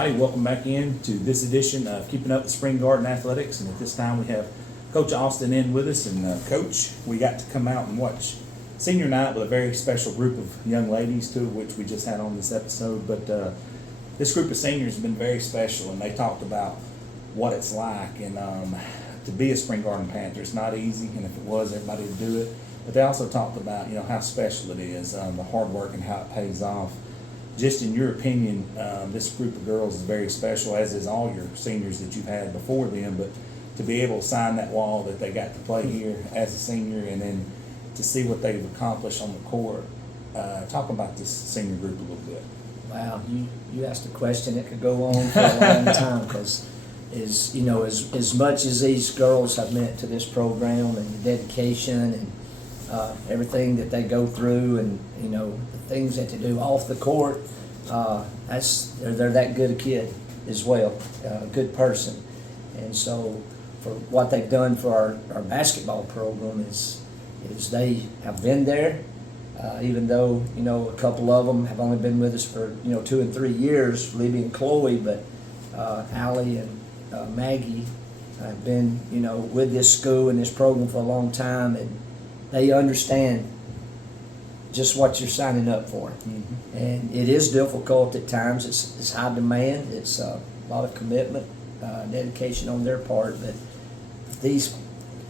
everybody. Welcome back in to this edition of Keeping Up with Spring Garden Athletics. And at this time, we have Coach Austin in with us. And Coach, we got to come out and watch senior night with a very special group of young ladies, two of which we just had on this episode. But this group of seniors has been very special, and they talked about what it's like and to be a Spring Garden Panther. It's not easy, and if it was, everybody would do it. But they also talked about, how special it is, the hard work and how it pays off. Just in your opinion, this group of girls is very special, as is all your seniors that you've had before them. But to be able to sign that wall that they got to play here as a senior, and then to see what they've accomplished on the court, talk about this senior group a little bit. Wow, you asked a question that could go on for a long time, because as much as these girls have meant to this program and the dedication and everything that they go through, and the things that they do off the court, they're that good a kid as well, a good person. And so for what they've done for our basketball program is they have been there, even though a couple of them have only been with us for 2 and 3 years, Libby and Chloe, but Allie and Maggie have been with this school and this program for a long time, and they understand just what you're signing up for. Mm-hmm. And it is difficult at times. It's high demand. It's a lot of commitment, dedication on their part. But these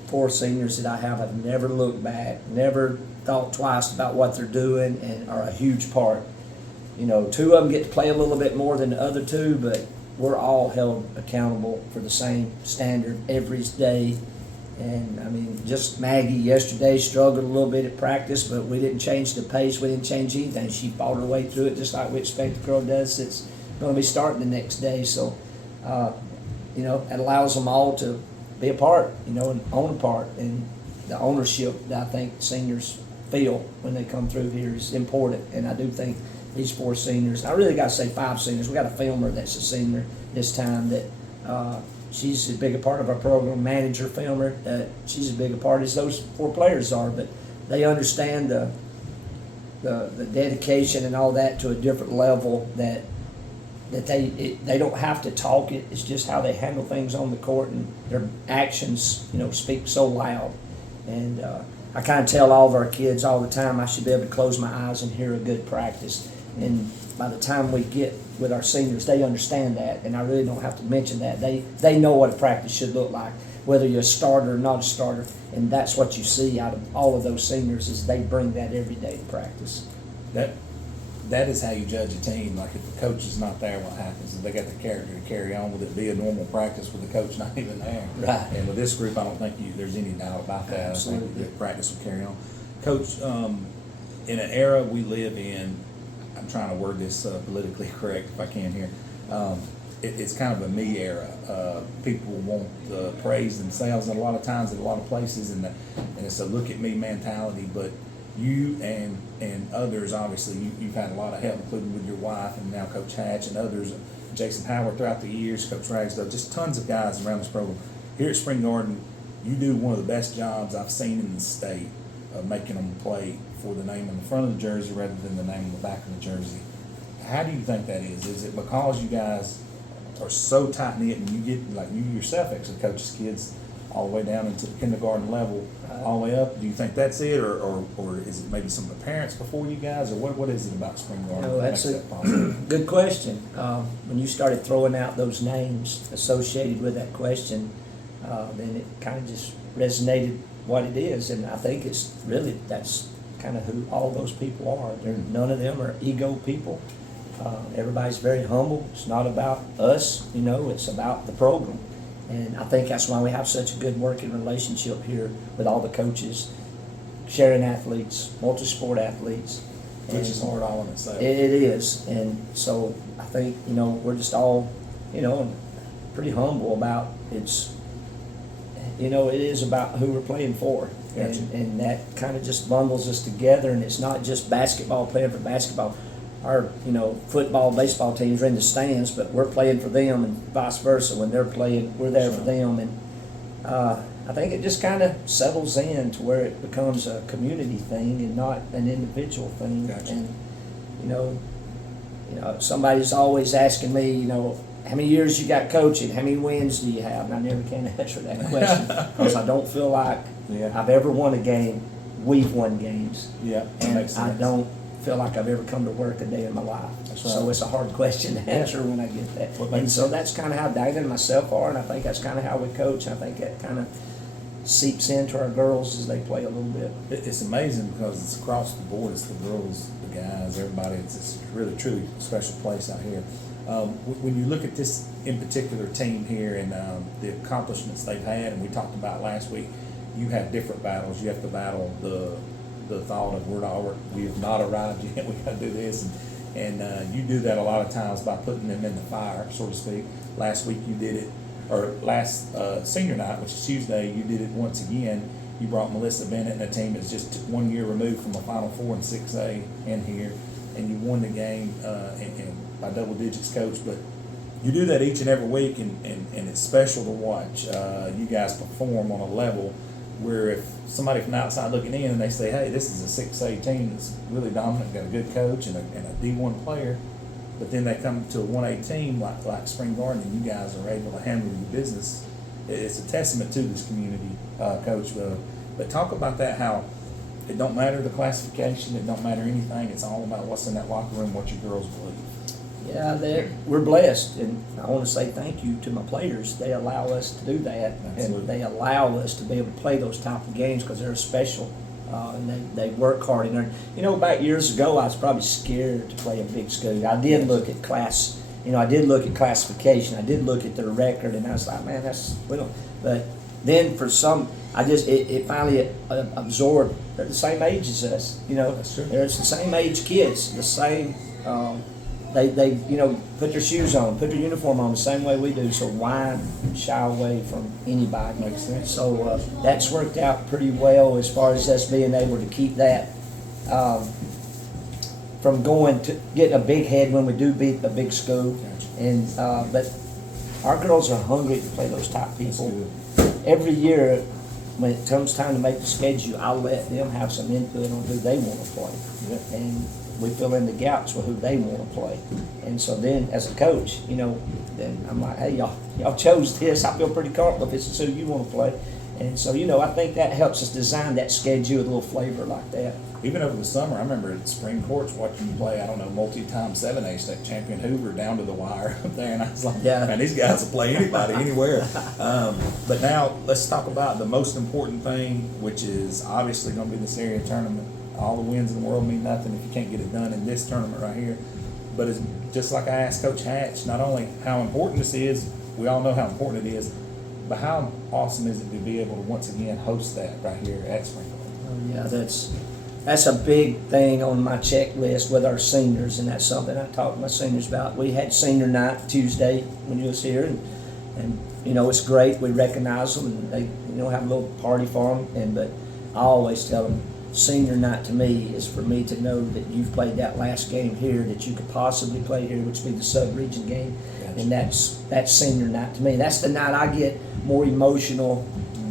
4 seniors that I have never looked back, never thought twice about what they're doing, and are a huge part. 2 of them get to play a little bit more than the other 2, but we're all held accountable for the same standard every day. And just Maggie yesterday struggled a little bit at practice, but we didn't change the pace. We didn't change anything. She fought her way through it just like we expect the girl does. It's going to be starting the next day. So, it allows them all to be a part, and own a part. And the ownership that I think seniors feel when they come through here is important. And I do think these 4 seniors, I really got to say 5 seniors. We got a filmer that's a senior this time that she's as big a part of our program, manager, filmer. She's as big a part as those 4 players are, but they understand the dedication and all that to a different level that they don't have to talk it. It's just how they handle things on the court, and their actions, speak so loud. And I kind of tell all of our kids all the time, I should be able to close my eyes and hear a good practice. And by the time we get with our seniors, they understand that, and I really don't have to mention that. They know what a practice should look like, whether you're a starter or not a starter, and that's what you see out of all of those seniors is they bring that every day to practice. That is how you judge a team. Like if the coach is not there, what happens? If they got the character to carry on, would it be a normal practice with the coach not even there? Right. And with this group, I don't think there's any doubt about that. Absolutely. I think the practice will carry on. Coach, in an era we live in, I'm trying to word this politically correct if I can here. It's kind of a me era. People want the praise themselves, and a lot of times in a lot of places, and it's a look at me mentality. But you and others, obviously, you've had a lot of help, including with your wife and now Coach Hatch and others, Jason Howard throughout the years, Coach Ragsdale, just tons of guys around this program. Here at Spring Garden, you do one of the best jobs I've seen in the state of making them play for the name on the front of the jersey rather than the name on the back of the jersey. How do you think that is? Is it because you guys are so tight-knit and you get, like you yourself actually coaches kids all the way down into the kindergarten level, all the way up? Do you think that's it, or is it maybe some of the parents before you guys, or what is it about Spring Garden that That's makes a that possible? good question. When you started throwing out those names associated with that question, then it kind of just resonated what it is, and I think it's really, that's kind of who all those people are. None of them are ego people. Everybody's very humble. It's not about us, it's about the program. And I think that's why we have such a good working relationship here with all the coaches, sharing athletes, multi-sport athletes. Which is hard all in itself. It is. And so I think, we're just all, pretty humble about it's, it is about who we're playing for. Gotcha. And that kind of just bundles us together, and it's not just basketball playing for basketball. Our, football, baseball teams are in the stands, but we're playing for them, and vice versa. When they're playing, we're there for them. And I think it just kind of settles in to where it becomes a community thing and not an individual thing. Gotcha. And, You know, somebody's always asking me, you know, how many years you got coaching? How many wins do you have? And I never can answer that question because I don't feel like Yeah. I've ever won a game. We've won games. Yeah, that And makes I sense. don't feel like I've ever come to work a day in my life. That's So right. it's a hard question to answer when I get that. What makes And so sense. that's kind of how Dana and myself are, and I think that's kind of how we coach. I think that kind of seeps into our girls as they play a little bit. It's amazing because it's across the board. It's the girls, the guys, everybody. It's really, truly a special place out here. When you look at this in particular team here and the accomplishments they've had, and we talked about last week, you have different battles. You have to battle the thought of we have not arrived yet. We got to do this, and you do that a lot of times by putting them in the fire, so to speak. Last week you did it, or last senior night, which is Tuesday, you did it once again. You brought Melissa Bennett and a team that's just 1 year removed from a Final Four in 6A in here, and you won the game and by double digits, coach. But you do that each and every week, and it's special to watch you guys perform on a level where if somebody from outside looking in and they say, hey, this is a 6A team that's really dominant, got a good coach and a D1 player, but then they come to a 1A team like Spring Garden and you guys are able to handle your business, it's a testament to this community, Coach. But talk about that, how it don't matter the classification, it don't matter anything, it's all about what's in that locker room, what your girls believe. Yeah, we're blessed, and I want to say thank you to my players. They allow us to do that, Absolutely. and they allow us to be able to play those type of games because they're special, and they work hard. And you know, back years ago, I was probably scared to play a big school. I did look at class, you know, I did look at classification. I did look at their record, and I was like, man, we don't. But then for some, it finally absorbed. They're the same age as us, you know. That's true. They're the same age kids, the same. They you know, put their shoes on, put their uniform on the same way we do. So why shy away from anybody? Makes sense. So that's worked out pretty well as far as us being able to keep that from going to getting a big head when we do beat a big school. Gotcha. And but our girls are hungry to play those top people. That's Every year, when it comes time to make the schedule, I let them have some input on who they want to play. Yeah. And we fill in the gaps with who they want to play. And so then, as a coach, you know, then I'm like, hey, y'all chose this. I feel pretty comfortable if this is who you want to play. And so, you know, I think that helps us design that schedule with a little flavor like that. Even over the summer, I remember at spring courts watching you play, I don't know, multi-time 7A state champion Hoover down to the wire up there, and I was like, Yeah. man, these guys will play anybody, anywhere. But now let's talk about the most important thing, which is obviously going to be this area tournament. All the wins in the world mean nothing if you can't get it done in this tournament right here. But it's just like I asked Coach Hatch, not only how important this is, we all know how important it is, but how awesome is it to be able to once again host that right here at Spring Garden? Yeah, that's a big thing on my checklist with our seniors, and that's something I talked to my seniors about. We had senior night Tuesday when you was here, and you know, it's great. We recognize them, and they, you know, have a little party for them. But I always tell them, senior night to me is for me to know that you've played that last game here that you could possibly play here, which would be the sub-region game. Gotcha. And that's senior night to me. That's the night I get more emotional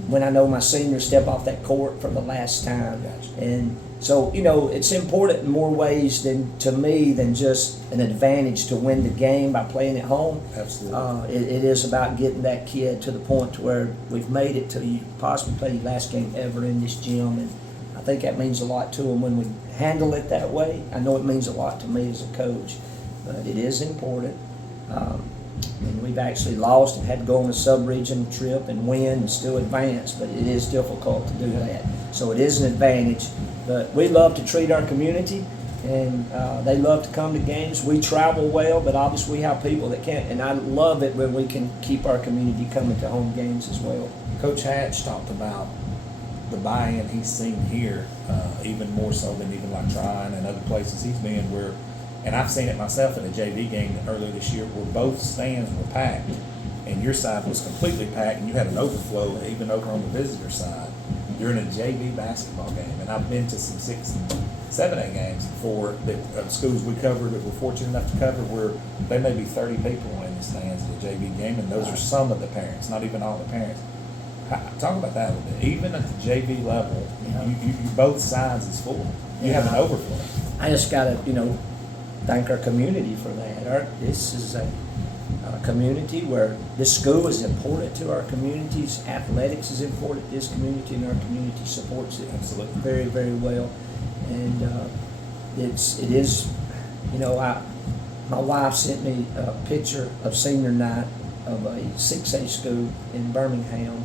when I know my seniors step off that court for the last time. Gotcha. And so, you know, it's important in more ways to me than just an advantage to win the game by playing at home. Absolutely. It is about getting that kid to the point to where we've made it to you possibly play your last game ever in this gym. And I think that means a lot to them when we handle it that way. I know it means a lot to me as a coach, but it is important. And we've actually lost and had to go on a sub-region trip and win and still advance, but it is difficult to do that. So it is an advantage, but we love to treat our community, and they love to come to games. We travel well, but obviously we have people that can't, and I love it when we can keep our community coming to home games as well. Coach Hatch talked about the buy-in he's seen here, even more so than even like Tryon and other places he's been where, and I've seen it myself in a JV game earlier this year where both stands were packed and your side was completely packed and you had an overflow even over on the visitor side during a JV basketball game. And I've been to some 6 and 7A games before that schools we covered that we're fortunate enough to cover where there may be 30 people in the stands at a JV game, and those are some of the parents, not even all the parents. Talk about that a little bit. Even at the JV level, Yeah. you both sides is full. You have an overflow. I just gotta, you know, thank our community for that. This is a community where this school is important to our communities. Athletics is important to this community, and our community supports it Absolutely. very, very well. And it is, my wife sent me a picture of senior night of a 6A school in Birmingham,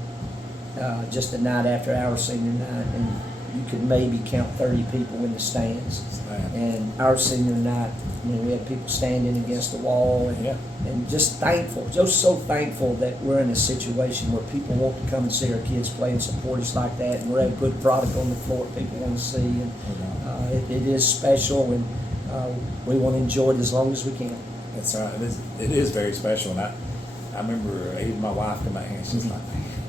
just the night after our senior night, and you could maybe count 30 people in the stands. And our senior night, we had people standing against the wall, and just thankful, just so thankful that we're in a situation where people want to come and see our kids play and support us like that, and we're able to put product on the floor that people want to see, and it is special, and we want to enjoy it as long as we can. That's right. It is very special, and I remember even my wife came out here and she's like,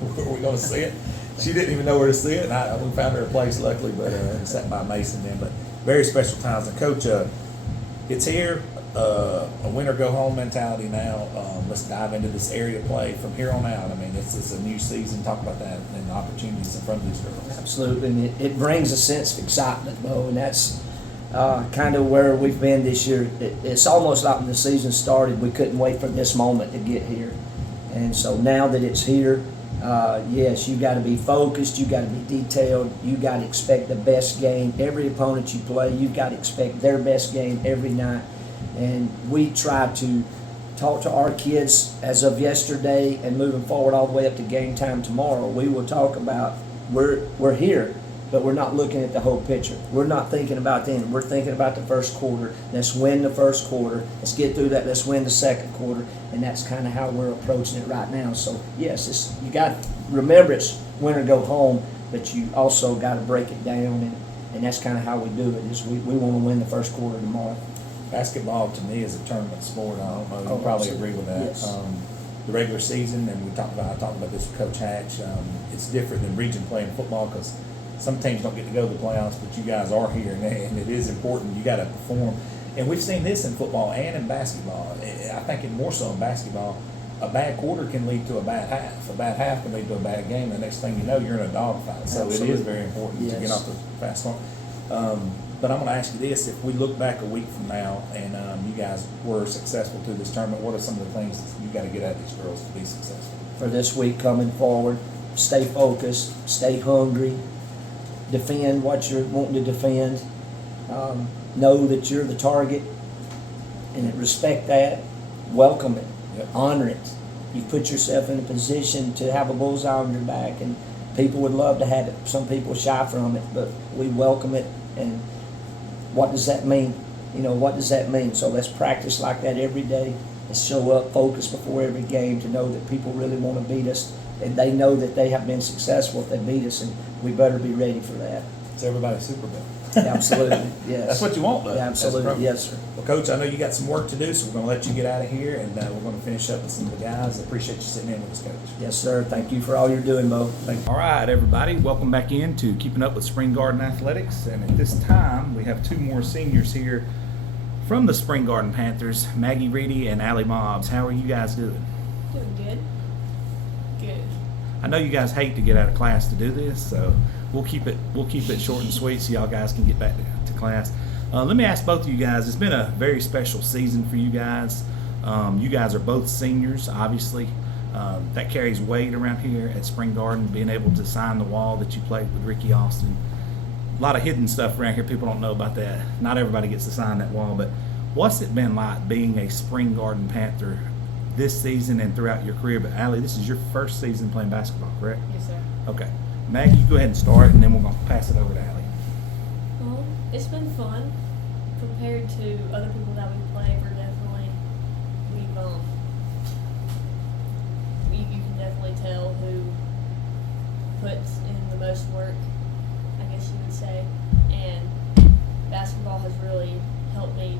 "Where are we going to see it?" She didn't even know where to see it, and we found her a place, luckily, but sat by Mason then. But very special times. And Coach, it's here, a win or go home mentality now. Let's dive into this area play from here on out. I mean, it's a new season. Talk about that and the opportunities in front of these girls. Absolutely, and it brings a sense of excitement, Bo, and that's kind of where we've been this year. It's almost like when the season started, we couldn't wait for this moment to get here. And so now that it's here, yes, you got to be focused, you got to be detailed, you got to expect the best game. Every opponent you play, you've got to expect their best game every night. And we try to talk to our kids as of yesterday and moving forward all the way up to game time tomorrow. We will talk about we're here, but we're not looking at the whole picture. We're not thinking about the end. We're thinking about the first quarter. Let's win the first quarter. Let's get through that. Let's win the second quarter. And that's kind of how we're approaching it right now. So, yes, you got to remember it's win or go home, but you also got to break it down, and that's kind of how we do it, is we want to win the first quarter tomorrow. Basketball, to me, is a tournament sport. I don't know. You probably agree with that. Yes. The regular season, and I talked about this with Coach Hatch, it's different than region playing football because some teams don't get to go to the playoffs, but you guys are here, and it is important. You got to perform. And we've seen this in football and in basketball. I think more so in basketball, a bad quarter can lead to a bad half. A bad half can lead to a bad game. The next thing you know, you're in a dogfight. So Absolutely. It is very important to get off the fast start. But I'm going to ask you this. If we look back a week from now and you guys were successful through this tournament, what are some of the things that you got to get out of these girls to be successful? For this week coming forward, stay focused, stay hungry, defend what you're wanting to defend, know that you're the target, and respect that, welcome it, honor it. You put yourself in a position to have a bullseye on your back, and people would love to have it. Some people shy from it, but we welcome it. And what does that mean? What does that mean? So let's practice like that every day. Let's show up focused before every game to know that people really want to beat us, and they know that they have been successful if they beat us, and we better be ready for that. It's everybody's Super Bowl. Absolutely, yes. That's what you want, though. Yeah, absolutely, yes, sir. Well, Coach, I know you got some work to do, so we're going to let you get out of here, and we're going to finish up with some of the guys. I appreciate you sitting in with us, Coach. Yes, sir. Thank you for all you're doing, Bo. Thank you. All right, everybody. Welcome back in to Keeping Up with Spring Garden Athletics. And at this time, we have two more seniors here from the Spring Garden Panthers, Maggie Reedy and Allie Mobbs. How are you guys doing? Doing good. Good. I know you guys hate to get out of class to do this, so we'll keep it short and sweet so y'all guys can get back to class. Let me ask both of you guys. It's been a very special season for you guys. You guys are both seniors, obviously. That carries weight around here at Spring Garden, being able to sign the wall that you played with Ricky Austin. A lot of hidden stuff around here. People don't know about that. Not everybody gets to sign that wall, but what's it been like being a Spring Garden Panther this season and throughout your career? But Allie, this is your first season playing basketball, correct? Yes, sir. Okay. Maggie, you go ahead and start, and then we're going to pass it over to Allie. Well, it's been fun compared to other people that we play. You can definitely tell who puts in the most work, I guess you would say. And basketball has really helped me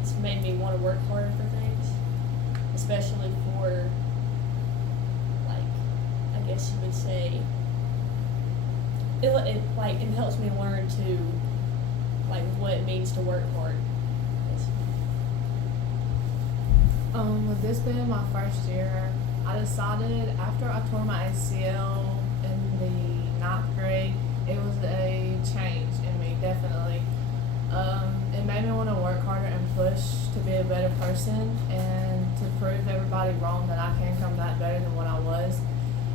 it's made me want to work harder for things, especially for, I guess you would say, it helps me learn to, what it means to work hard. With this being my first year, I decided after I tore my ACL in the 9th grade, it was a change in me, definitely. It made me want to work harder and push to be a better person and to prove everybody wrong that I can come back better than what I was.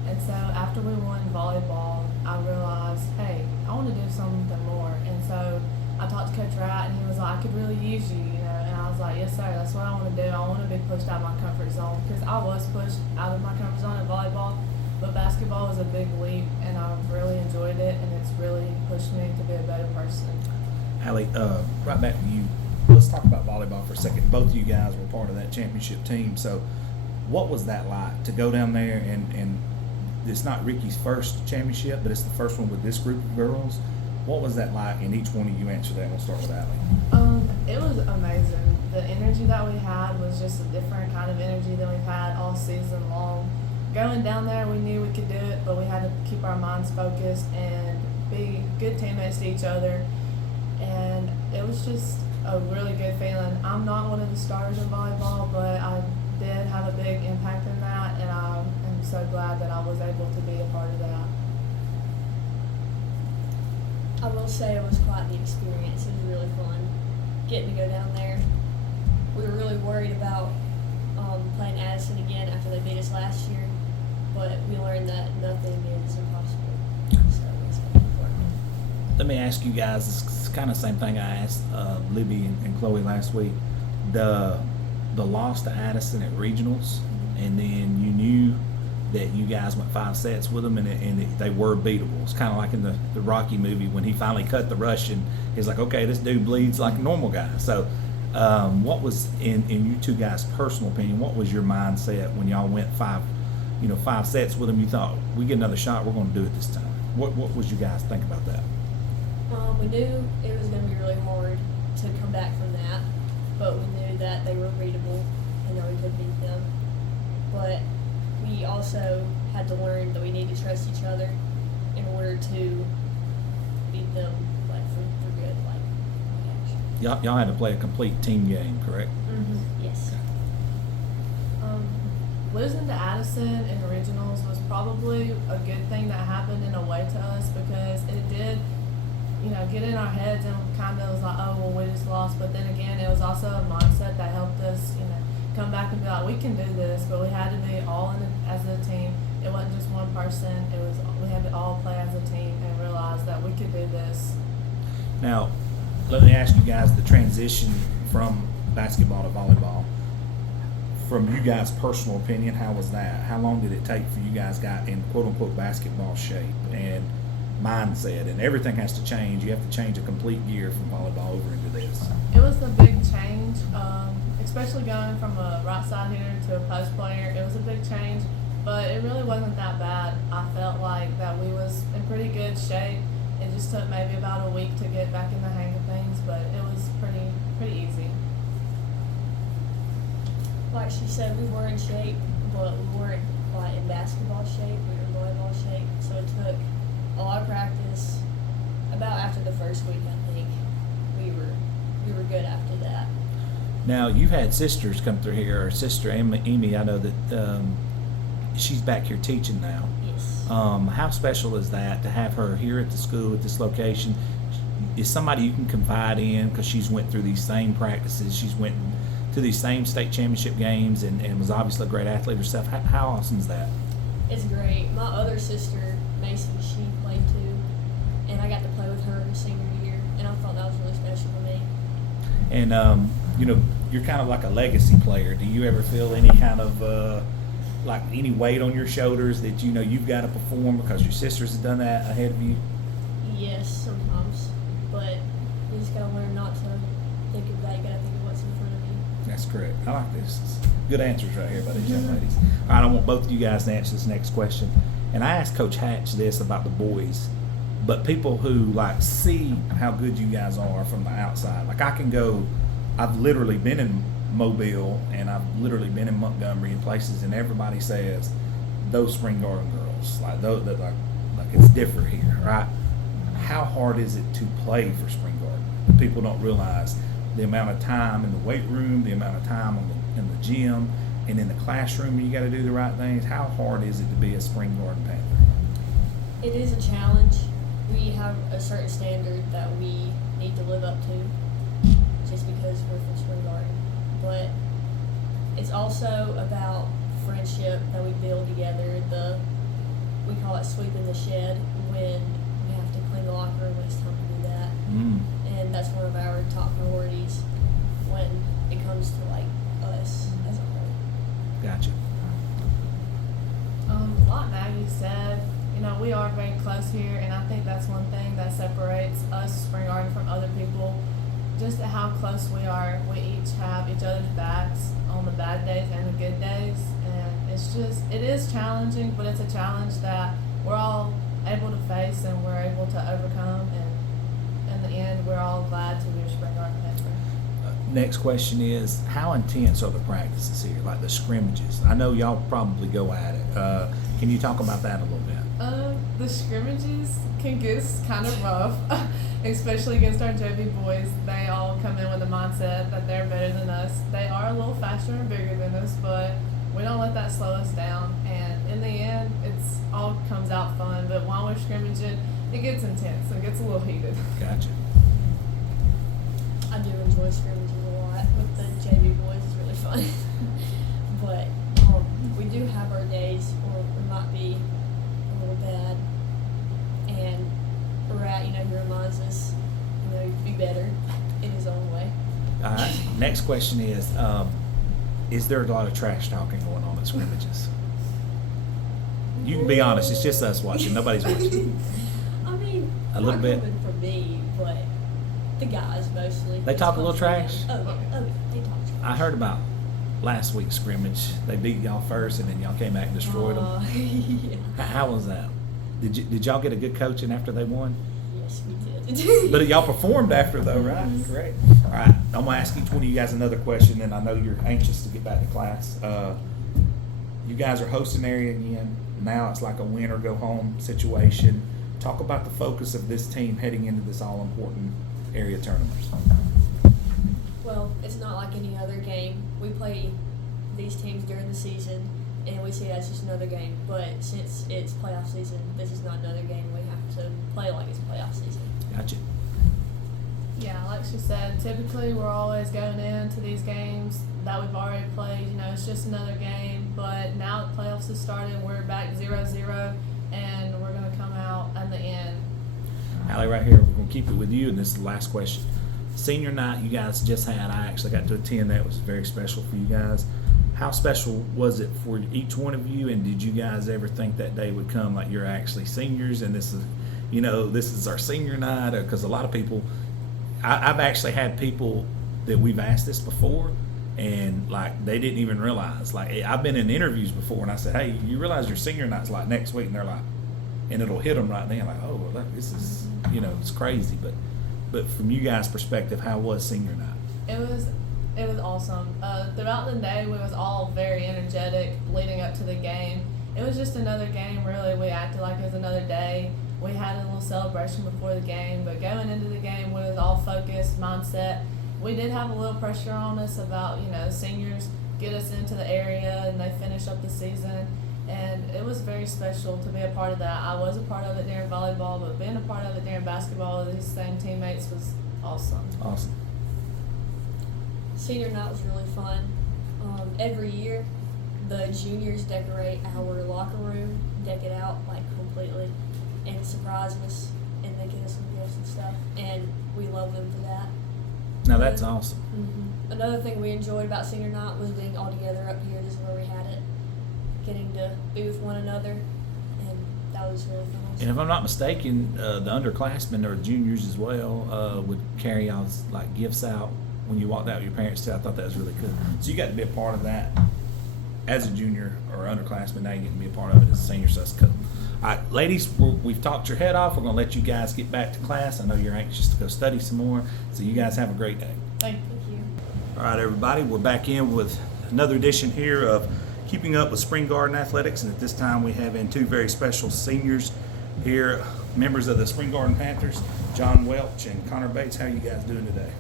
And so after we won volleyball, I realized, hey, I want to do something more. And so I talked to Coach Wright, and he was like, I could really use you, you know. And I was like, yes, sir, that's what I want to do. I want to be pushed out of my comfort zone, because I was pushed out of my comfort zone in volleyball, but basketball was a big leap, and I really enjoyed it, and it's really pushed me to be a better person. Allie, right back to you. Let's talk about volleyball for a second. Both of you guys were part of that championship team. So what was that like to go down there and it's not Ricky's first championship, but it's the first one with this group of girls. What was that like? And each one of you answer that. We'll start with Allie. It was amazing. The energy that we had was just a different kind of energy than we've had all season long. Going down there, we knew we could do it, but we had to keep our minds focused and be good teammates to each other. And it was just a really good feeling. I'm not one of the stars in volleyball, but I did have a big impact in that, and I am so glad that I was able to be a part of that. I will say it was quite the experience. It was really fun getting to go down there. We were really worried about playing Addison again after they beat us last year, but we learned that nothing is impossible. So it's going to be important. Let me ask you guys, it's kind of the same thing I asked Libby and Chloe last week. The loss to Addison at regionals, and then you knew that you guys went 5 sets with them, and they were beatable. It's kind of like in the Rocky movie when he finally cut the Russian. He's like, okay, this dude bleeds like a normal guy. So what was, in you two guys' personal opinion, what was your mindset when y'all went 5 sets with them? You thought, we get another shot, we're going to do it this time. What was you guys think about that? We knew it was going to be really hard to come back from that, but we knew that they were beatable and that we could beat them. But we also had to learn that we need to trust each other in order to beat them, like for good, like. Y'all had to play a complete team game, correct? Mm-hmm. Yes. Losing to Addison in regionals was probably a good thing that happened in a way to us, because it did, get in our heads and kind of was like, oh, well, we just lost. But then again, it was also a mindset that helped us, come back and be like, we can do this. But we had to be all in as a team. It wasn't just one person. We had to all play as a team and realize that we could do this. Now, let me ask you guys the transition from basketball to volleyball. From you guys' personal opinion, how was that? How long did it take for you guys got in quote-unquote basketball shape and mindset, and everything has to change? You have to change a complete gear from volleyball over into this. It was a big change, especially going from a right side hitter to a post player. It was a big change, but it really wasn't that bad. I felt like that we was in pretty good shape. It just took maybe about a week to get back in the hang of things, but it was pretty easy. Like she said, we were in shape, but we weren't quite in basketball shape. We were in volleyball shape, so it took a lot of practice. About after the first week, I think we were good after that. Now, you've had sisters come through here. Our sister Amy, I know that she's back here teaching now. Yes. How special is that to have her here at the school at this location? Is somebody you can confide in, because she's went through these same practices, she's went to these same state championship games, and was obviously a great athlete herself. How awesome is that? It's great. My other sister, Macy, she played too, and I got to play with her senior year, and I thought that was really special to me. And you're kind of like a legacy player. Do you ever feel any kind of like any weight on your shoulders that you've got to perform because your sisters have done that ahead of you? Yes, sometimes, but you just gotta learn not to think of that. You gotta think of what's in front of you. That's correct. I like this. Good answers right here by these young ladies. All right, I want both of you guys to answer this next question. And I asked Coach Hatch this about the boys, but people who see how good you guys are from the outside. Like, I can go, I've literally been in Mobile and I've literally been in Montgomery and places, and everybody says those Spring Garden girls, like it's different here, right? How hard is it to play for Spring Garden? People don't realize the amount of time in the weight room, the amount of time in the gym, and in the classroom you got to do the right things. How hard is it to be a Spring Garden Panther? It is a challenge. We have a certain standard that we need to live up to, just because we're from Spring Garden. But it's also about friendship that we build together. We call it sweeping the shed when we have to clean the locker room when it's time to do that. And that's one of our top priorities when it comes to like us as a whole. Gotcha. Like Maggie said, we are very close here, and I think that's one thing that separates us, Spring Garden, from other people. Just how close we are. We each have each other's backs on the bad days and the good days, and it is challenging, but it's a challenge that we're all able to face and we're able to overcome, and in the end, we're all glad to be a Spring Garden Panther. Next question is, how intense are the practices here, like the scrimmages? I know y'all probably go at it. Can you talk about that a little bit? The scrimmages can get kind of rough, especially against our JV boys. They all come in with the mindset that they're better than us. They are a little faster and bigger than us, but we don't let that slow us down. And in the end, it's all comes out fun. But while we're scrimmaging, it gets intense. It gets a little heated. Gotcha. I do enjoy scrimmages a lot with the JV boys. It's really fun. But we do have our days where we might be a little bad, and Rat, he reminds us, to be better in his own way. All right. Next question is there a lot of trash talking going on at scrimmages? You can be honest. It's just us watching. Nobody's watching. I mean, A little not bit. coming from me, but the guys mostly. They talk a little trash? Oh, yeah, they talk trash. I heard about last week's scrimmage. They beat y'all first, and then y'all came back and destroyed them. Yeah. How was that? Did y'all get a good coaching after they won? Yes, we did. But y'all performed after, though, right? Great. All right. I'm going to ask each one of you guys another question, and I know you're anxious to get back to class. You guys are hosting area again. Now it's like a win or go home situation. Talk about the focus of this team heading into this all-important area tournament. Well, it's not like any other game. We play these teams during the season, and we see it as just another game. But since it's playoff season, this is not another game. We have to play like it's playoff season. Gotcha. Yeah, like she said, typically we're always going into these games that we've already played. It's just another game. But now the playoffs have started, we're back 0-0, and we're going to come out at the end. Allie, right here, we're going to keep it with you, and this is the last question. Senior night you guys just had, I actually got to attend that. It was very special for you guys. How special was it for each one of you, and did you guys ever think that day would come, like you're actually seniors and this is our senior night? Because a lot of people, I've actually had people that we've asked this before, and like they didn't even realize. Like I've been in interviews before, and I said, "Hey, you realize your senior night's like next week?" And they're like, and it'll hit them right then, like, "Oh, well, look, this is it's crazy." But from you guys' perspective, how was senior night? It was awesome. Throughout the day, we was all very energetic leading up to the game. It was just another game, really. We acted like it was another day. We had a little celebration before the game, but going into the game, we was all focused, mindset. We did have a little pressure on us about, seniors get us into the area and they finish up the season. And it was very special to be a part of that. I was a part of it during volleyball, but being a part of it during basketball with these same teammates was awesome. Awesome. Senior night was really fun. Every year, the juniors decorate our locker room, deck it out like completely, and surprise us, and they get us some gifts and stuff, and we love them for that. Now that's awesome. Mm-hmm. Another thing we enjoyed about senior night was being all together up here. This is where we had it, getting to be with one another, and that was really fun. And if I'm not mistaken, the underclassmen or juniors as well would carry y'all's like gifts out when you walked out with your parents too. I thought that was really cool. So you got to be a part of that as a junior or underclassman. Now you get to be a part of it as a senior, so that's cool. All right, ladies, we've talked your head off. We're going to let you guys get back to class. I know you're anxious to go study some more, so you guys have a great day. Thank Thank you. All right, everybody, we're back in with another edition here of Keeping Up with Spring Garden Athletics, and at this time we have in two very special seniors here, members of the Spring Garden Panthers, John Welch and Connor Bates. How are you guys doing today?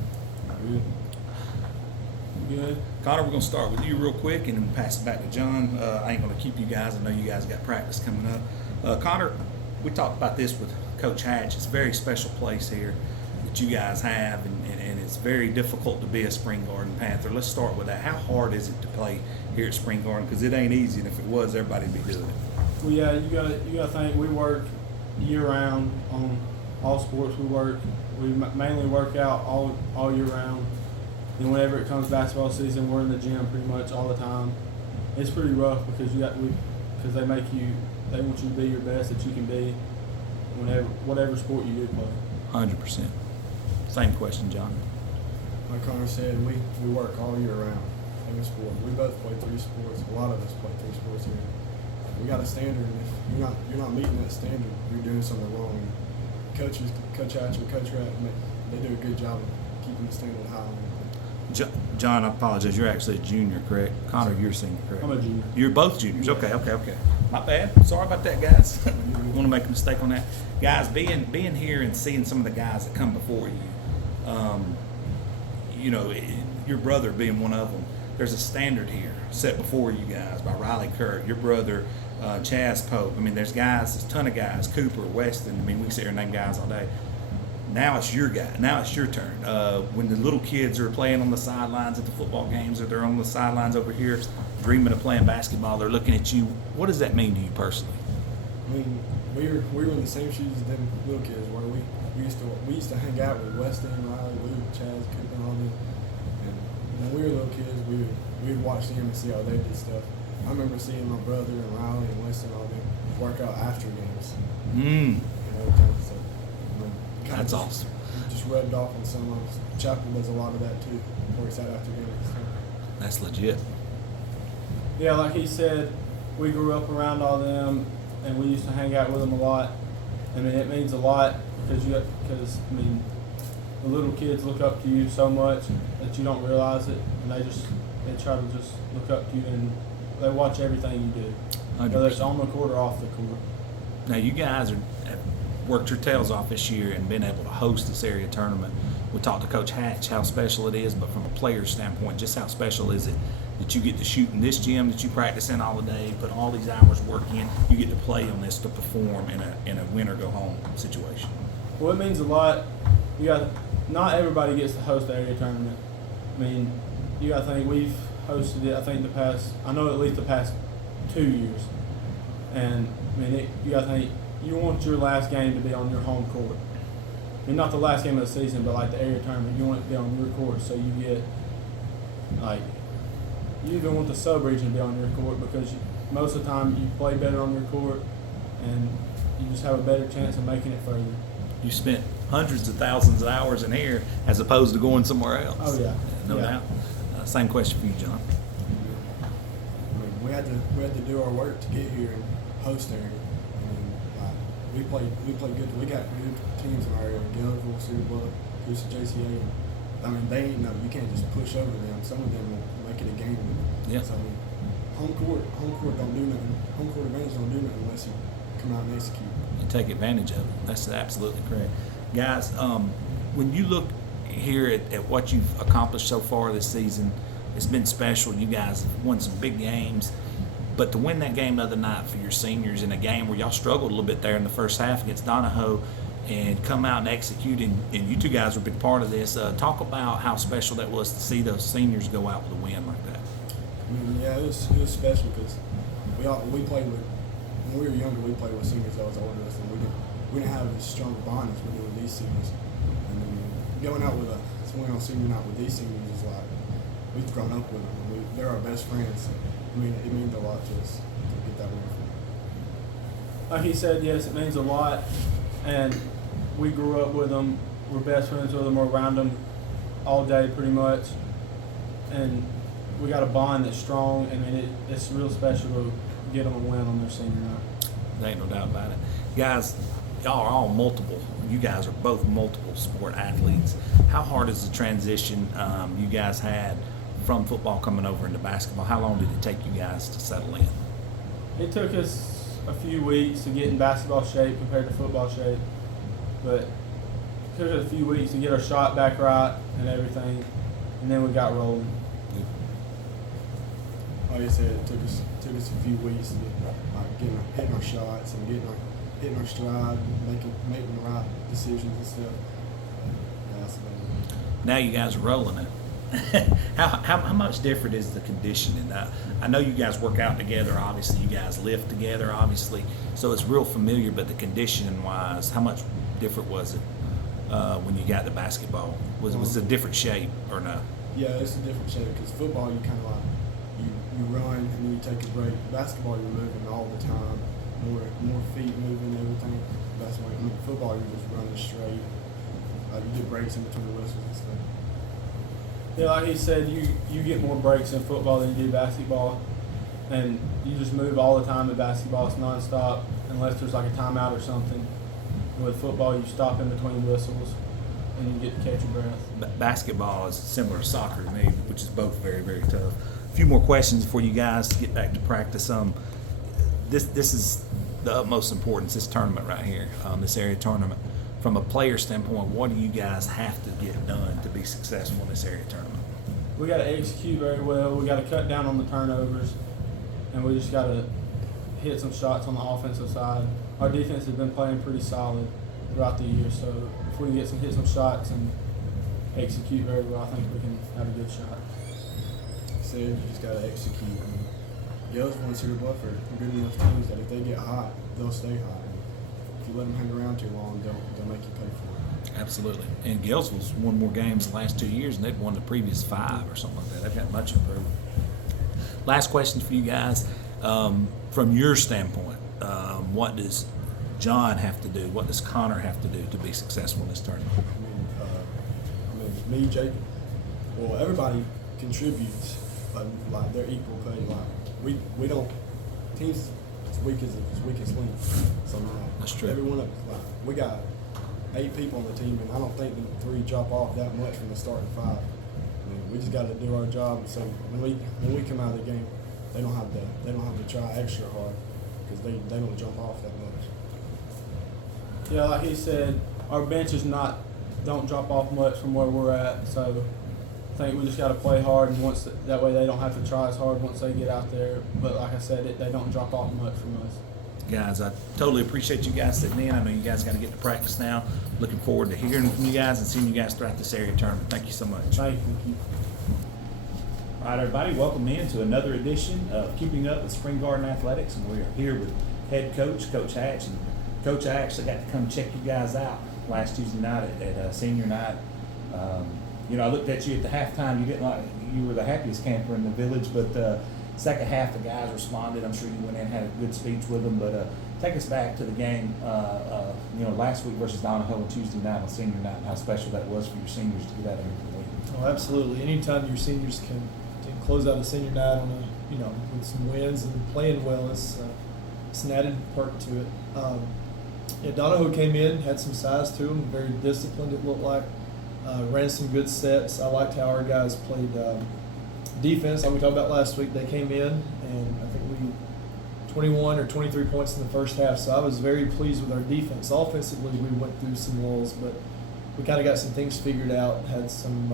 Good. Connor, we're going to start with you real quick and then pass it back to John. I ain't going to keep you guys. I know you guys got practice coming up. Connor, we talked about this with Coach Hatch. It's a very special place here. that you guys have, and it's very difficult to be a Spring Garden Panther. Let's start with that. How hard is it to play here at Spring Garden? Because it ain't easy, and if it was, everybody'd be doing it. Well, yeah, you gotta think we work year round on all sports. We mainly work out all year round. And whenever it comes basketball season, we're in the gym pretty much all the time. It's pretty rough because because they want you to be your best that you can be whatever sport you do play. 100%. Same question, John. Like Connor said, we work all year round in the sport. We both play 3 sports. A lot of us play 3 sports here. We got a standard, and if you're not meeting that standard, you're doing something wrong. Coaches, Coach Hatch and Coach Rat, they do a good job of keeping the standard high. John, I apologize. You're actually a junior, correct? Connor, you're a senior, correct? I'm a junior. You're both juniors. Okay. My bad. Sorry about that, guys. Want to make a mistake on that, guys. Being here and seeing some of the guys that come before you, your brother being one of them. There's a standard here set before you guys by Riley Kirk, your brother, Chaz Pope. I mean, there's a ton of guys. Cooper, Weston. I mean, we can sit here and name guys all day. Now it's your guy. Now it's your turn. When the little kids are playing on the sidelines at the football games, or they're on the sidelines over here dreaming of playing basketball, they're looking at you. What does that mean to you personally? I mean, we were in the same shoes as them little kids, where we used to hang out with Weston, Riley, Luke, Chaz, Cooper, and all them. And when we were little kids, we would watch them and see how they did stuff. I remember seeing my brother and Riley and Weston and all them work out after games. So, That's awesome. Just rubbed off on some of us. Chapel does a lot of that too. Works out after games. That's legit. Yeah, like he said, we grew up around all them, and we used to hang out with them a lot. I mean, it means a lot because the little kids look up to you so much that you don't realize it, and they try to just look up to you, and they watch everything you do, 100%. whether it's on the court or off the court. Now, you guys have worked your tails off this year and been able to host this area tournament. We talked to Coach Hatch how special it is, but from a player's standpoint, just how special is it that you get to shoot in this gym that you practice in all the day, put all these hours work in, you get to play on this to perform in a win or go home situation. Well, it means a lot. Not everybody gets to host the area tournament. I mean, you got to think we've hosted it. I think at least the past 2 years. And I mean, you got to think you want your last game to be on your home court. I mean, not the last game of the season, but like the area tournament, you want it to be on your court, so you get you even want the sub-region to be on your court because most of the time you play better on your court, and you just have a better chance of making it further. You spent hundreds of thousands of hours in here as opposed to going somewhere else. Oh, yeah. No Yeah. doubt. Same question for you, John. I mean, we had to do our work to get here and host area. We play good. We got good teams in our area. Gainesville, Cedar Bluff, Coosa, JCA. I mean, they ain't you can't just push over them. Some of them will make it a game. Yeah. So I mean, home court don't do nothing. Home court advantage don't do nothing unless you come out and execute. And take advantage of it. That's absolutely correct. Guys, when you look here at what you've accomplished so far this season, it's been special. You guys have won some big games. But to win that game the other night for your seniors in a game where y'all struggled a little bit there in the first half against Donahoe and come out and execute, and you two guys were a big part of this. Talk about how special that was to see those seniors go out with a win like that. I mean, yeah, it was special because we played with, when we were younger, we played with seniors that was older than us, and we didn't have as strong a bond as we do with these seniors. And then going out with on senior night with these seniors is like, we've grown up with them, and they're our best friends. So, I mean, it means a lot to us to get that win. Like he said, yes, it means a lot, and we grew up with them. We're best friends with them. We're around them all day pretty much, and we got a bond that's strong. I mean, it's real special to get them a win on their senior night. There ain't no doubt about it. Guys, y'all are all multiple. You guys are both multiple sport athletes. How hard is the transition you guys had from football coming over into basketball? How long did it take you guys to settle in? It took us a few weeks to get in basketball shape compared to football shape, but it took us a few weeks to get our shot back right and everything, and then we got rolling. Like I said, it took us a few weeks to get hitting our shots and hitting our stride, making the right decisions and stuff. basketball. Now you guys are rolling it. how much different is the conditioning? I know you guys work out together. Obviously, you guys lift together. Obviously, so it's real familiar. But the conditioning wise, how much different was it when you got the basketball? Was it a different shape or no? Yeah, it's a different shape because football you kind of like you run and then you take a break. Basketball you're moving all the time, more feet moving, everything. Basketball, football you're just running straight. You get breaks in between the whistles and stuff. Yeah, like he said, you get more breaks in football than you do basketball, and you just move all the time in basketball. It's nonstop unless there's like a timeout or something. With football, you stop in between whistles, and you get to catch your breath. Basketball is similar to soccer to me, which is both very, very tough. A few more questions before you guys get back to practice. This is the utmost importance. This tournament right here, this area tournament. From a player standpoint, what do you guys have to get done to be successful in this area tournament? We got to execute very well. We got to cut down on the turnovers, and we just got to hit some shots on the offensive side. Our defense has been playing pretty solid throughout the year, so if we can hit some shots and execute very well, I think we can have a good shot. So you just gotta execute. Those ones here above are good enough teams that if they get hot, they'll stay hot. If you let them hang around too long, they'll make you pay for it. Absolutely. And Gainesville's won more games the last 2 years, and they've won the previous 5 or something like that. They've got much improved. Last question for you guys. From your standpoint, what does John have to do? What does Connor have to do to be successful in this tournament? Me, Jake, well, everybody contributes, but like they're equal pay. Like we don't teams as weak as link. So like, That's true. Everyone we got 8 people on the team, and I don't think the 3 drop off that much from the starting 5. I mean, we just got to do our job. So when we come out of the game, they don't have to try extra hard because they don't jump off that much. Yeah, like he said, our bench is don't drop off much from where we're at. So I think we just got to play hard, and that way they don't have to try as hard once they get out there. But like I said, they don't drop off much from us. Guys, I totally appreciate you guys sitting in. I know you guys got to get to practice now. Looking forward to hearing from you guys and seeing you guys throughout this area tournament. Thank you so much. Thank you. All right, everybody, welcome in to another edition of Keeping Up with Spring Garden Athletics, and we are here with head coach, Coach Hatch. And Coach, I actually got to come check you guys out last Tuesday night at senior night. I looked at you at the halftime. You were the happiest camper in the village, but second half the guys responded. I'm sure you went in and had a good speech with them. But take us back to the game, last week versus Donahoe on Tuesday night on senior night, and how special that was for your seniors to get out of here for the week. Oh, absolutely. Anytime your seniors can close out a senior night on with some wins and playing well, it's an added perk to it. Donahoe came in, had some size to them, very disciplined. It looked like ran some good sets. I liked how our guys played defense, like we talked about last week. They came in, and I think we 21 or 23 points in the first half. So I was very pleased with our defense. Offensively, we went through some walls, but we kind of got some things figured out. Had some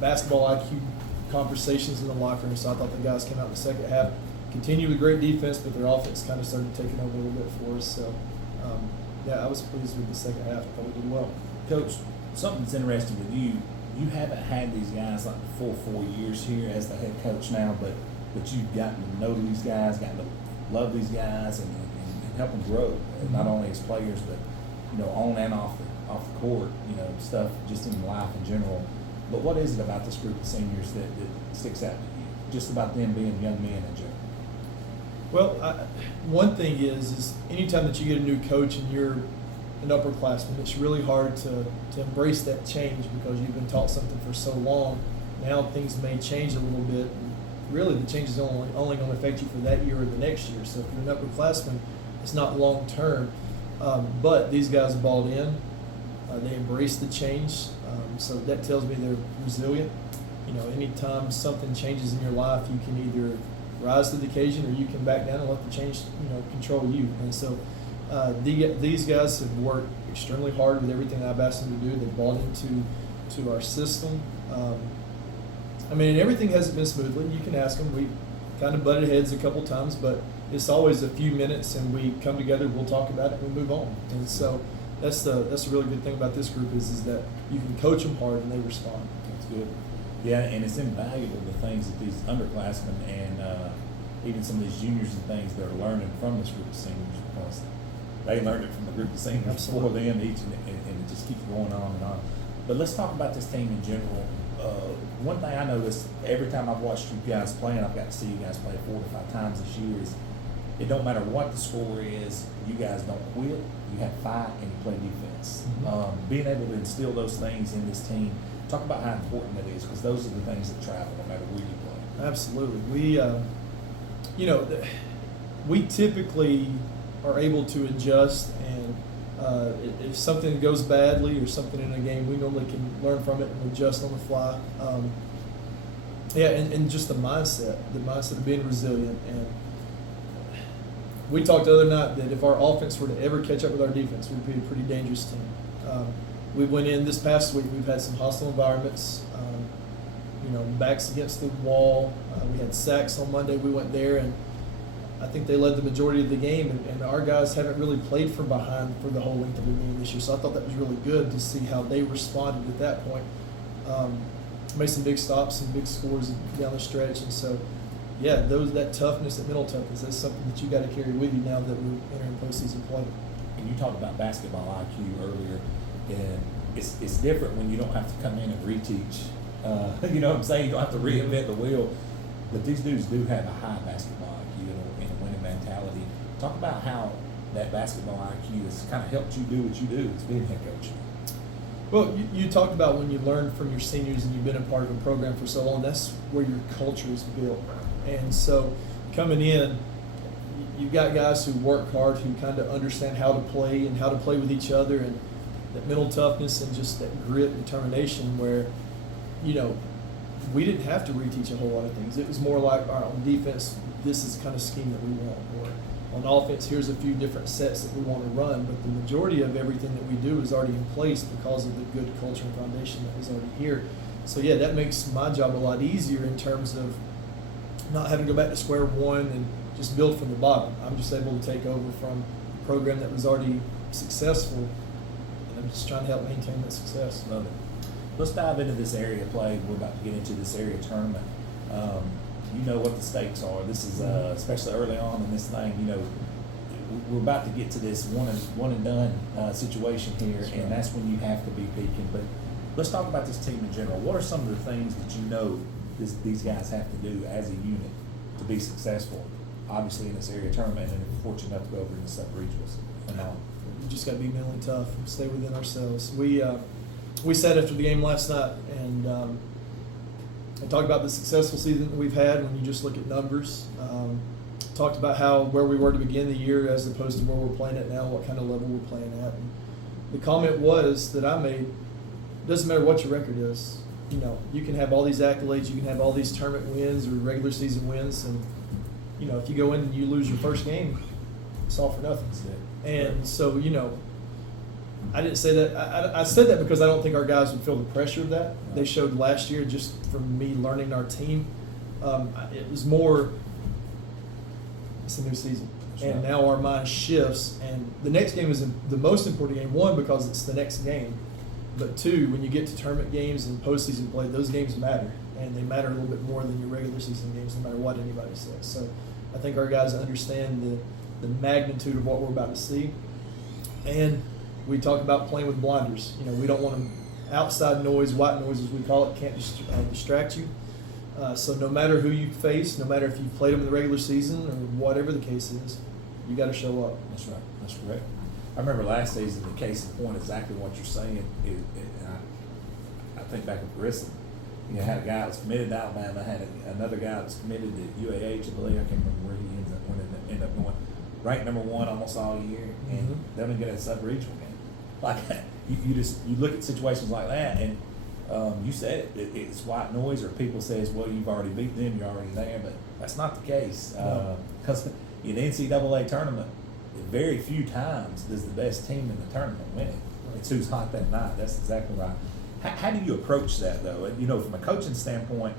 basketball IQ conversations in the locker room. So I thought the guys came out in the second half, continued with great defense, but their offense kind of started taking over a little bit for us. So I was pleased with the second half. I thought we did well. Coach, something that's interesting with you. You haven't had these guys like the full 4 years here as the head coach now, but you've gotten to know these guys, gotten to love these guys, and help them grow, not only as players, but on and off the court, stuff just in life in general. But what is it about this group of seniors that sticks out to you? Just about them being young men in general. Well, one thing is anytime that you get a new coach and you're an upperclassman, it's really hard to embrace that change because you've been taught something for so long. Now things may change a little bit. And really, the change is only going to affect you for that year or the next year. So if you're an upperclassman, it's not long term. But these guys balled in. They embraced the change. So that tells me they're resilient. Anytime something changes in your life, you can either rise to the occasion or you can back down and let the change, control you. And so these guys have worked extremely hard with everything I've asked them to do. They've bought into our system. Everything hasn't been smoothly. You can ask them. We kind of butted heads a couple times, but it's always a few minutes, and we come together. We'll talk about it, and we move on. And so that's the really good thing about this group is that you can coach them hard and they respond. That's good. Yeah, and it's invaluable the things that these underclassmen and even some of these juniors and things that are learning from this group of seniors, because they learned it from the group of seniors before Absolutely. them each, and it just keeps going on and on. But let's talk about this team in general. One thing I noticed every time I've watched you guys play, and I've got to see you guys play 4 to 5 times this year, is it don't matter what the score is, you guys don't quit, you have fight, and you play defense. Mhm. Being able to instill those things in this team, talk about how important that is, because those are the things that travel no matter where you play. Absolutely. We, we typically are able to adjust, and if something goes badly or something in a game, we normally can learn from it and adjust on the fly. And just the mindset of being resilient. And we talked the other night that if our offense were to ever catch up with our defense, we'd be a pretty dangerous team. We went in this past week, we've had some hostile environments, backs against the wall. We had sacks on Monday. We went there, and I think they led the majority of the game, and our guys haven't really played from behind for the whole length of the game this year. So I thought that was really good to see how they responded at that point. Made some big stops, some big scores down the stretch, and so yeah, that toughness, that mental toughness, that's something that you got to carry with you now that we're entering postseason play. And you talked about basketball IQ earlier, and it's different when you don't have to come in and reteach. You know what I'm saying? You don't have to reinvent the wheel. But these dudes do have a high basketball IQ and a winning mentality. Talk about how that basketball IQ has kind of helped you do what you do as being head coach. Well, you talked about when you learned from your seniors and you've been a part of a program for so long, that's where your culture is built. And so coming in, you've got guys who work hard, who kind of understand how to play and how to play with each other, and that mental toughness and just that grit and determination where, we didn't have to reteach a whole lot of things. It was more like, all right, on defense, this is the kind of scheme that we want. Or on offense, here's a few different sets that we want to run. But the majority of everything that we do is already in place because of the good culture and foundation that was already here. So, yeah, that makes my job a lot easier in terms of not having to go back to square one and just build from the bottom. I'm just able to take over from a program that was already successful, and I'm just trying to help maintain that success. Love it. Let's dive into this area play. We're about to get into this area tournament. You know what the stakes are. This is especially early on in this thing. We're about to get to this one and done situation here, That's right. and that's when you have to be peaking. But let's talk about this team in general. What are some of the things that these guys have to do as a unit to be successful? Obviously, in this area tournament, and if fortunate enough to go over in the sub-regionals and all. We just got to be mentally tough and stay within ourselves. We sat after the game last night and I talked about the successful season that we've had when you just look at numbers. Talked about where we were to begin the year as opposed to where we're playing at now, what kind of level we're playing at. And the comment that I made, doesn't matter what your record is. You can have all these accolades, you can have all these tournament wins or regular season wins, and if you go in and you lose your first game, it's all for nothing. That's it. And so, I didn't say that. I said that because I don't think our guys would feel the pressure of that. They showed last year, just from me learning our team. It was more, it's a new season. That's And right. now our mind shifts. And the next game is the most important game. One, because it's the next game. But two, when you get to tournament games and postseason play, those games matter. And they matter a little bit more than your regular season games, no matter what anybody says. So I think our guys understand the magnitude of what we're about to see. And we talk about playing with blinders. We don't want outside noise, white noise as we call it, can't distract you. So no matter who you face, no matter if you've played them in the regular season or whatever the case is, you got to show up. That's right. That's correct. I remember last season, the case in point, exactly what you're saying. I think back at Grissom. You had a guy that was committed to Alabama, had another guy that was committed to UAH, I believe. I can't remember where he ended up going. Ranked number 1 almost all year, and they don't get a sub-regional game. Like you look at situations like that, and you said it's white noise, or people says, well, you've already beat them, you're already there, but that's not the case. Because in the NCAA tournament, very few times does the best team in the tournament win it. It's who's hot that night. That's exactly right. How do you approach that, though? From a coaching standpoint,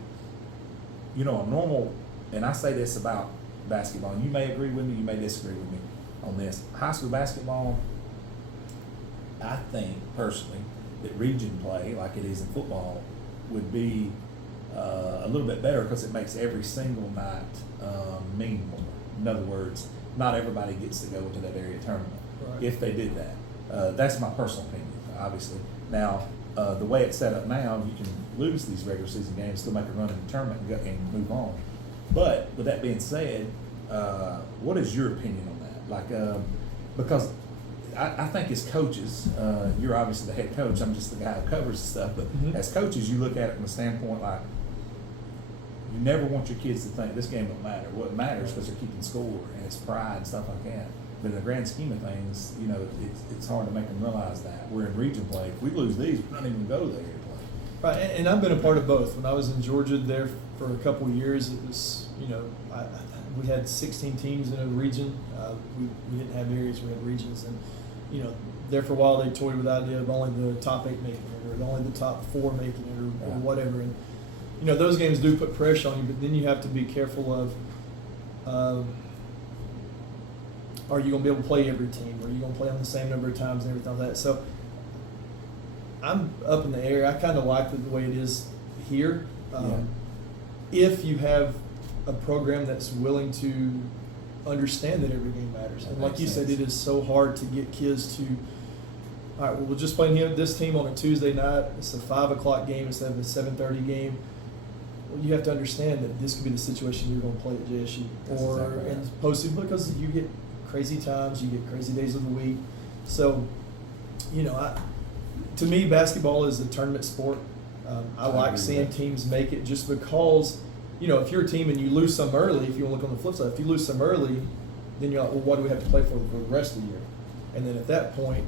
a normal, and I say this about basketball, and you may agree with me, you may disagree with me on this. High school basketball, I think personally that region play, like it is in football, would be a little bit better because it makes every single night mean more. In other words, not everybody gets to go into that area tournament. Right. If they did that. That's my personal opinion, obviously. Now, the way it's set up now, you can lose these regular season games, still make a run in the tournament and, and move on. But with that being said, what is your opinion on that? Like, because I think as coaches, you're obviously the head coach, I'm just the guy who covers the stuff, but Mhm. as coaches, you look at it from the standpoint like, you never want your kids to think this game don't matter. What matters is because they're keeping score and it's pride and stuff like that. But in the grand scheme of things, you know, it's hard to make them realize that. We're in region play. If we lose these, we're not even going to go there to play. Right, and I've been a part of both. When I was in Georgia there for a couple of years, it was, you know, we had 16 teams in a region. We didn't have areas, we had regions. And, you know, there for a while they toyed with the idea of only the top 8 making it or only the top 4 making it or whatever. And, you know, those games do put pressure on you, but then you have to be careful of are you going to be able to play every team? Are you going to play them the same number of times and everything like that? So I'm up in the air. I kind of like the way it is here. If you have a program that's willing to understand that every game matters. And like you said, it is so hard to get kids to, all right, well, we'll just play this team on a Tuesday night. It's a 5 o'clock game instead of a 7:30 game. Well, you have to understand that this could be the situation you're going to play at JSU. That's Or exactly right. and posted because you get crazy times, you get crazy days of the week. So, you know, to me, basketball is a tournament sport. I like agree seeing with that. teams make it just because, you know, if you're a team and you lose some early, if you want to look on the flip side, if you lose some early, then you're like, well, what do we have to play for the rest of the year? And then at that point,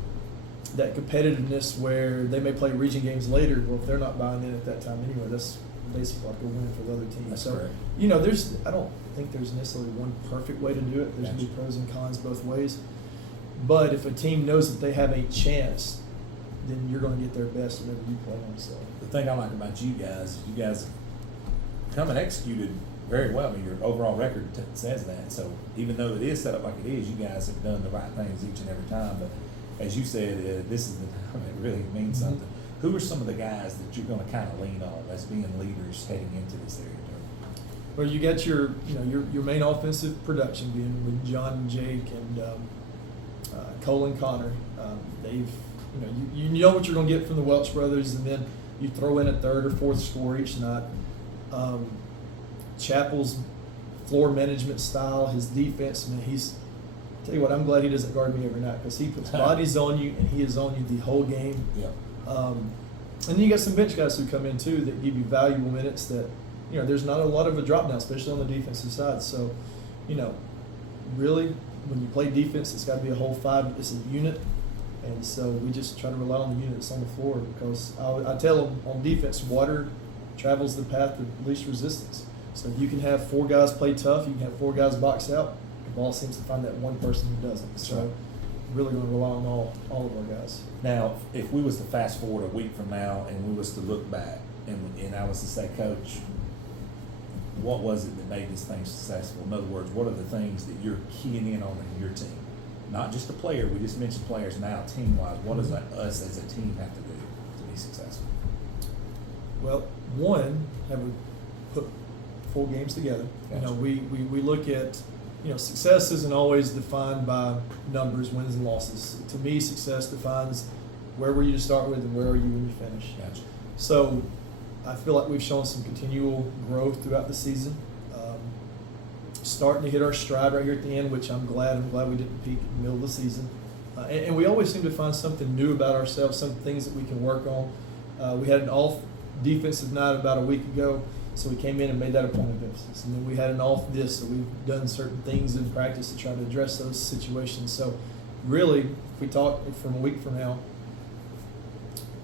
that competitiveness where they may play region games later, well, if they're not buying in at that time anyway, that's basically like a win for the other team. That's so, correct. you know, I don't think there's necessarily one perfect way to do it. There's going to be pros and cons both ways. But if a team knows that they have a chance, then you're going to get their best whenever you play them. So The thing I like about you guys come and executed very well. I mean, your overall record says that. So even though it is set up like it is, you guys have done the right things each and every time. But as you said, this is the time it really means Mhm. something. Who are some of the guys that you're going to kind of lean on as being leaders heading into this area? well, you got your main offensive production being with John and Jake and Cole and Connor. They've you know what you're going to get from the Welch brothers, and then you throw in a third or fourth score each night. Chappell's floor management style, his defense, man, tell you what, I'm glad he doesn't guard me every night because he puts bodies on you and he is on you the whole game. Yeah. And then you got some bench guys who come in too that give you valuable minutes that, you know, there's not a lot of a drop down, especially on the defensive side. So, you know, really, when you play defense, it's got to be a whole 5. It's a unit. And so we just try to rely on the units on the floor because I tell them on defense, water travels the path of least resistance. So you can have 4 guys play tough, you can have 4 guys box out. The ball seems to find that one person who doesn't. So right. really going to rely on all of our guys. Now, if we was to fast forward a week from now and we was to look back and I was to say, Coach, what was it that made this thing successful? In other words, what are the things that you're keying in on in your team? Not just a player, we just mentioned players now, team-wise. What does us as a team have to do to be successful? Well, one, have we put full games together. Gotcha. You know, we look at, you know, success isn't always defined by numbers, wins and losses. To me, success defines where were you to start with and where are you when you finish. Gotcha. So I feel like we've shown some continual growth throughout the season. Starting to hit our stride right here at the end, which I'm glad we didn't peak in the middle of the season. And we always seem to find something new about ourselves, some things that we can work on. We had an off defensive night about a week ago, so we came in and made that a point of emphasis. And then we had an off this, so we've done certain things in practice to try to address those situations. So really, if we talk from a week from now,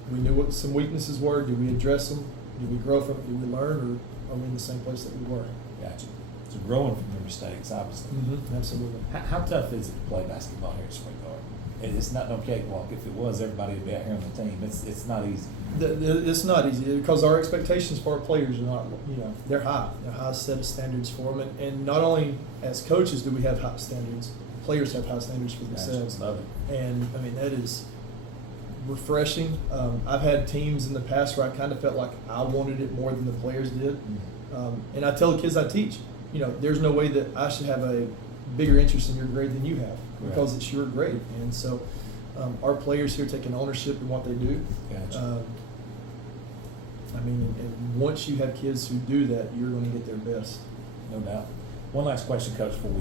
we knew what some weaknesses were. Did we address them? Did we grow from it? Did we learn, or are we in the same place that we were? Gotcha. So growing from your mistakes, obviously. Mm-hmm. Absolutely. How tough is it to play basketball here at Spring Garden? It's not no cakewalk. If it was, everybody would be out here on the team. It's not easy. It's not easy because our expectations for our players are not, they're high. They're high set of standards for them. And not only as coaches do we have high standards, players have high standards for themselves. Love it. And, I mean, that is, refreshing. I've had teams in the past where I kind of felt like I wanted it more than the players did. And I tell the kids I teach, there's no way that I should have a bigger interest in your grade than you have because it's your grade. And so our players here taking ownership in what they do. Gotcha. And once you have kids who do that, you're going to get their best. No doubt. One last question, Coach, before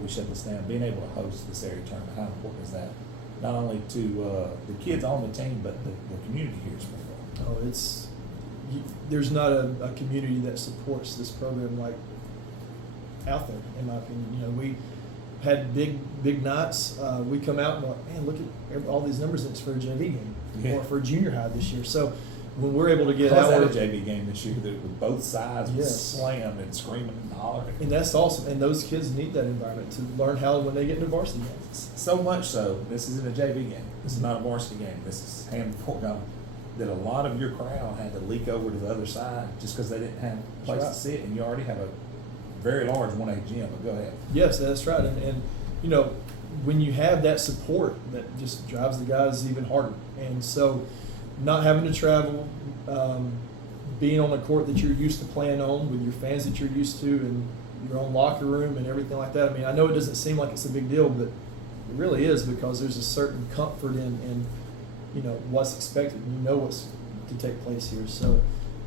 we shut this down. Being able to host this area tournament, how important is that? Not only to the kids on the team, but the community here as well. Oh, there's not a community that supports this program like out there, in my opinion. We had big nights. We come out and we're like, man, look at all these numbers. It's for a JV game or for a junior high this year. So when we're able to get out, out, a JV game this year with both sides slammed and screaming and hollering, and that's awesome. And those kids need that environment to learn how when they get into varsity games. So much so, this isn't a JV game. This is not a varsity game. This is handball game. That a lot of your crowd had to leak over to the other side just because they didn't have a place to sit, and you already have a very large 1A gym. But go ahead. Yes, that's right. And when you have that support, that just drives the guys even harder. And so, not having to travel, being on a court that you're used to playing on with your fans that you're used to, and your own locker room and everything like that. I know it doesn't seem like it's a big deal, but it really is, because there's a certain comfort in what's expected. What's to take place here. So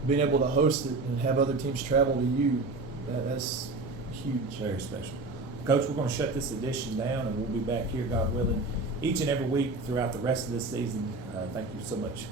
being able to host it and have other teams travel to you, that's huge. Very special. Coach, we're going to shut this edition down, and we'll be back here, God willing, each and every week throughout the rest of this season. Thank you so much.